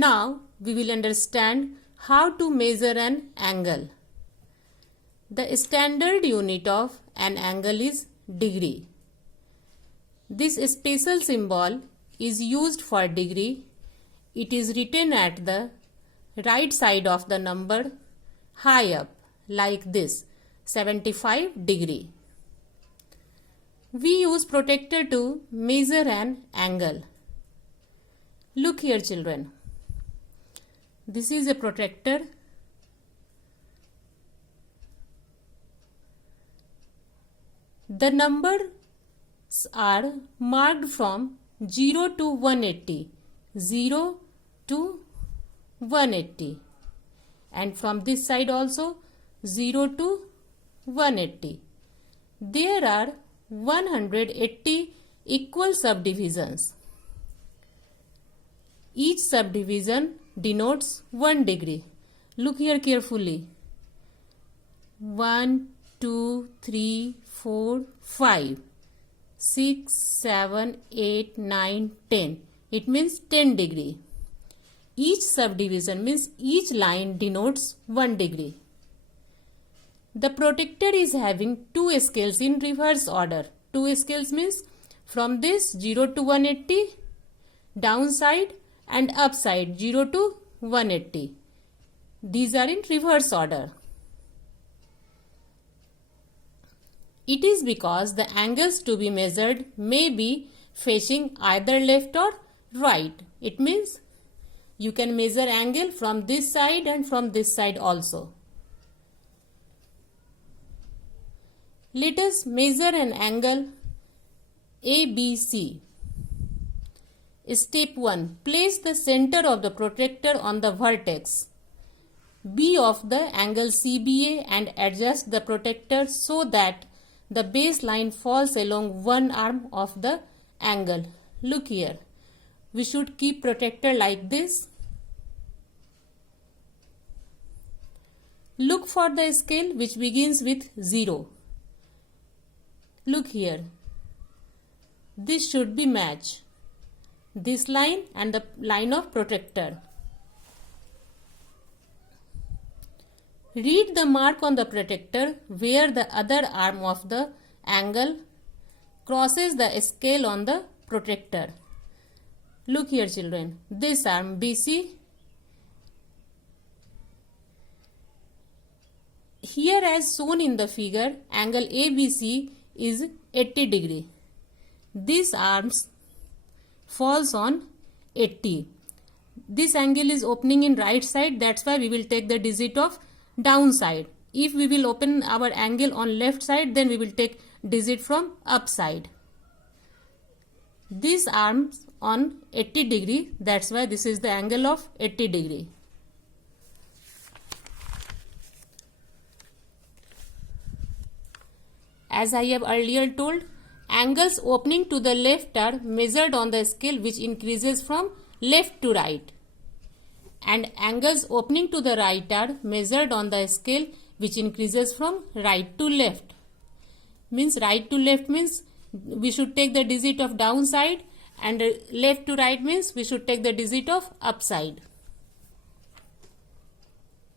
Now we will understand how to measure an angle. The standard unit of an angle is degree. This special symbol is used for degree. It is written at the right side of the number high up like this, 75 degree. We use protractor to measure an angle. Look here children. This is a protractor. The numbers are marked from 0 to 180. 0 to 180. And from this side also 0 to 180. There are 180 equal subdivisions. Each subdivision denotes 1 degree. Look here carefully. 1, 2, 3, 4, 5, 6, 7, 8, 9, 10. It means 10 degree. Each subdivision means each line denotes 1 degree. The protractor is having 2 scales in reverse order. 2 scales means from this 0 to 180, downside and upside 0 to 180. These are in reverse order. It is because the angles to be measured may be facing either left or right. It means you can measure angle from this side and from this side also. Let us measure an angle ABC. Step 1. Place the center of the protractor on the vertex B of the angle CBA and adjust the protractor so that the base line falls along one arm of the angle. Look here. We should keep protractor like this. Look for the scale which begins with 0. Look here. This should be match. This line and the line of protractor. Read the mark on the protractor where the other arm of the angle crosses the scale on the protractor. Look here children. This arm BC. Here as shown in the figure, angle ABC is 80 degree. This arms falls on 80. This angle is opening in right side, that's why we will take the digit of downside. If we will open our angle on left side, then we will take digit from upside. This arms on 80 degree, that's why this is the angle of 80 degree. As I have earlier told, angles opening to the left are measured on the scale which increases from left to right. And angles opening to the right are measured on the scale which increases from right to left. Means right to left means we should take the digit of downside, and left to right means we should take the digit of upside.